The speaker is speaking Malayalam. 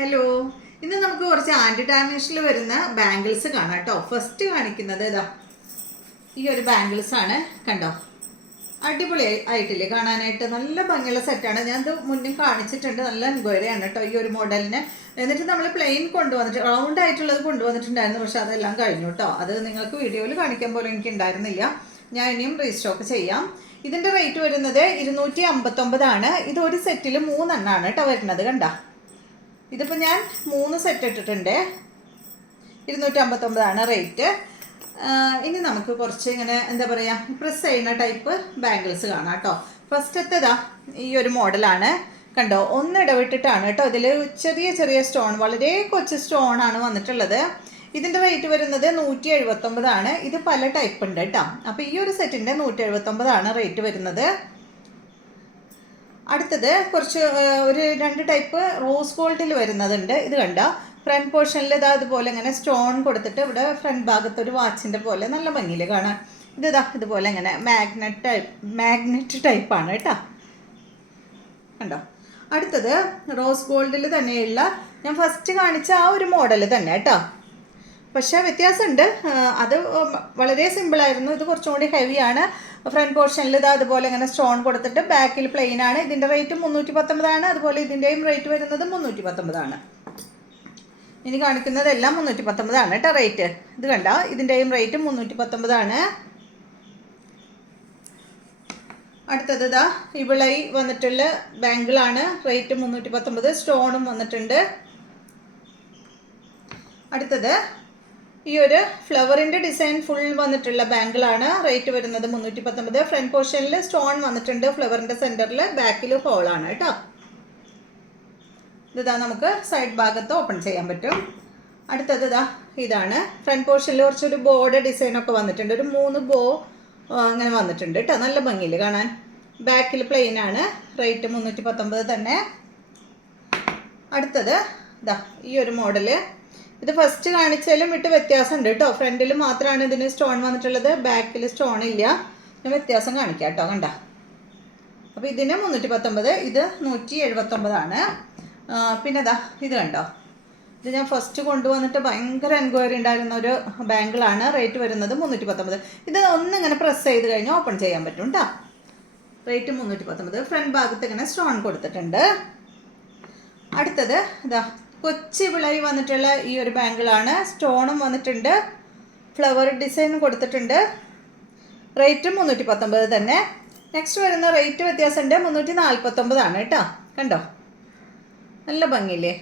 ഹലോ, ഇന്ന് നമുക്ക് കുറച്ച് ആൻറ്റി ഡാമേജിൽ വരുന്ന ബാംഗിൾസ് കാണാം കേട്ടോ. ഫസ്റ്റ് കാണിക്കുന്നത് ഇതാ ഈ ഒരു ബാംഗിൾസ് ആണ്. കണ്ടോ, അടിപൊളി ആയിട്ടില്ലേ കാണാനായിട്ട്? നല്ല ഭംഗിയുള്ള സെറ്റാണ്. ഞാനത് മുന്നേ കാണിച്ചിട്ടുണ്ട്. നല്ല എൻക്വയറി ആണ് കേട്ടോ ഈ ഒരു മോഡലിന്. എന്നിട്ട് നമ്മൾ പ്ലെയിൻ കൊണ്ടുവന്നിട്ട് റൗണ്ട് ആയിട്ടുള്ളത് കൊണ്ടുവന്നിട്ടുണ്ടായിരുന്നു, പക്ഷെ അതെല്ലാം കഴിഞ്ഞു കേട്ടോ. അത് നിങ്ങൾക്ക് വീഡിയോയിൽ കാണിക്കാൻ പോലും എനിക്ക് ഉണ്ടായിരുന്നില്ല. ഞാൻ ഇനിയും റീസ്റ്റോക്ക് ചെയ്യാം. ഇതിൻ്റെ റേറ്റ് വരുന്നത് 259 ഇത് ഒരു സെറ്റിൽ 3 എണ്ണമാണ് കേട്ടോ വരുന്നത്. കണ്ട, ഇതിപ്പോൾ ഞാൻ 3 സെറ്റ് ഇട്ടിട്ടുണ്ട്. 259 റേറ്റ്. ഇനി നമുക്ക് കുറച്ച് ഇങ്ങനെ എന്താ പറയുക, പ്രസ് ചെയ്യുന്ന ടൈപ്പ് ബാംഗിൾസ് കാണാം കേട്ടോ. ഫസ്റ്റത്തേതാ ഈ ഒരു മോഡലാണ്. കണ്ടോ, ഇടവിട്ടിട്ടാണ് കേട്ടോ. ഇതിൽ ചെറിയ ചെറിയ സ്റ്റോൺ, വളരെ കൊച്ചു സ്റ്റോൺ ആണ് വന്നിട്ടുള്ളത്. ഇതിൻ്റെ റേറ്റ് വരുന്നത് 179. ഇത് പല ടൈപ്പ് ഉണ്ട് കേട്ടോ. അപ്പോൾ ഈ ഒരു സെറ്റിൻ്റെ 179 റേറ്റ് വരുന്നത്. അടുത്തത് കുറച്ച് ഒരു 2 ടൈപ്പ് റോസ് ഗോൾഡിൽ വരുന്നതുണ്ട്. ഇത് കണ്ട, ഫ്രണ്ട് പോർഷനിൽ ഇതാ അതുപോലെ ഇങ്ങനെ സ്റ്റോൺ കൊടുത്തിട്ട് ഇവിടെ ഫ്രണ്ട് ഭാഗത്ത് ഒരു വാച്ചിൻ്റെ പോലെ നല്ല ഭംഗിയിൽ കാണാൻ. ഇതാ ഇതുപോലെ ഇങ്ങനെ മാഗ്നറ്റ് ടൈപ്പാണ് കേട്ടോ. കണ്ടോ, അടുത്തത് റോസ് ഗോൾഡിൽ തന്നെയുള്ള ഞാൻ ഫസ്റ്റ് കാണിച്ച ആ ഒരു മോഡൽ തന്നെ കേട്ടോ. പക്ഷേ വ്യത്യാസമുണ്ട്. അത് വളരെ സിമ്പിളായിരുന്നു. ഇത് കുറച്ചും കൂടി ഹെവിയാണ്. ഫ്രണ്ട് പോർഷനിൽ ഇത് അതുപോലെ ഇങ്ങനെ സ്റ്റോൺ കൊടുത്തിട്ട് ബാക്കിൽ പ്ലെയിൻ ആണ്. ഇതിൻ്റെ റേറ്റ് 319. അതുപോലെ ഇതിൻ്റെയും റേറ്റ് വരുന്നത് 319. ഇനി കാണിക്കുന്നതെല്ലാം 319 കേട്ടോ റേറ്റ്. ഇത് കണ്ട, ഇതിൻ്റെയും റേറ്റ് 319. അടുത്തത് ഇതാ ഇവിടെ വന്നിട്ടുള്ള ബാങ്കിളാണ്. റേറ്റ് 319. സ്റ്റോണും വന്നിട്ടുണ്ട്. അടുത്തത് ഈ ഒരു ഫ്ലവറിൻ്റെ ഡിസൈൻ ഫുൾ വന്നിട്ടുള്ള ബാങ്കിളാണ്. റേറ്റ് വരുന്നത് 319. ഫ്രണ്ട് പോർഷനിൽ സ്റ്റോൺ വന്നിട്ടുണ്ട്. ഫ്ലവറിൻ്റെ സെൻറ്ററിൽ ബാക്കിൽ ഹോളാണ് കേട്ടോ. ഇതാ നമുക്ക് സൈഡ് ഭാഗത്ത് ഓപ്പൺ ചെയ്യാൻ പറ്റും. അടുത്തത് ഇതാണ്. ഫ്രണ്ട് പോർഷനിൽ കുറച്ചൊരു ബോർഡ് ഡിസൈനൊക്കെ വന്നിട്ടുണ്ട്. ഒരു 3 ബോ അങ്ങനെ വന്നിട്ടുണ്ട് കേട്ടോ. നല്ല ഭംഗിയിൽ കാണാൻ. ബാക്കിൽ പ്ലെയിൻ ആണ്. റേറ്റ് 319 തന്നെ. അടുത്തത് ഈ ഒരു മോഡല്. ഇത് ഫസ്റ്റ് കാണിച്ചാലും വിട്ട് വ്യത്യാസമുണ്ട് കേട്ടോ. ഫ്രണ്ടിൽ മാത്രമാണ് ഇതിന് സ്റ്റോൺ വന്നിട്ടുള്ളത്, ബാക്കിൽ സ്റ്റോൺ ഇല്ല. ഞാൻ വ്യത്യാസം കാണിക്കാം കേട്ടോ. കണ്ട, അപ്പോൾ ഇതിന് 319, ഇത് 179. പിന്നെ ഇത് കണ്ടോ, ഇത് ഞാൻ ഫസ്റ്റ് കൊണ്ടുവന്നിട്ട് ഭയങ്കര എൻക്വയറി ഉണ്ടായിരുന്ന ഒരു ബാങ്കിളാണ്. റേറ്റ് വരുന്നത് 319. ഇത് ഒന്നിങ്ങനെ പ്രസ് ചെയ്ത് കഴിഞ്ഞാൽ ഓപ്പൺ ചെയ്യാൻ പറ്റും കേട്ടോ. റേറ്റ് 319. ഫ്രണ്ട് ഭാഗത്ത് ഇങ്ങനെ സ്റ്റോൺ കൊടുത്തിട്ടുണ്ട്. അടുത്തത് കൊച്ചി വിളയി വന്നിട്ടുള്ള ഈ ഒരു ബാങ്കിളാണ്. സ്റ്റോണും വന്നിട്ടുണ്ട്, ഫ്ലവർ ഡിസൈൻ കൊടുത്തിട്ടുണ്ട്. റേറ്റ് 319 തന്നെ. നെക്സ്റ്റ് വരുന്ന റേറ്റ് വ്യത്യാസമുണ്ട്. 349 കേട്ടോ. കണ്ടോ, നല്ല ഭംഗിയില്ലേ?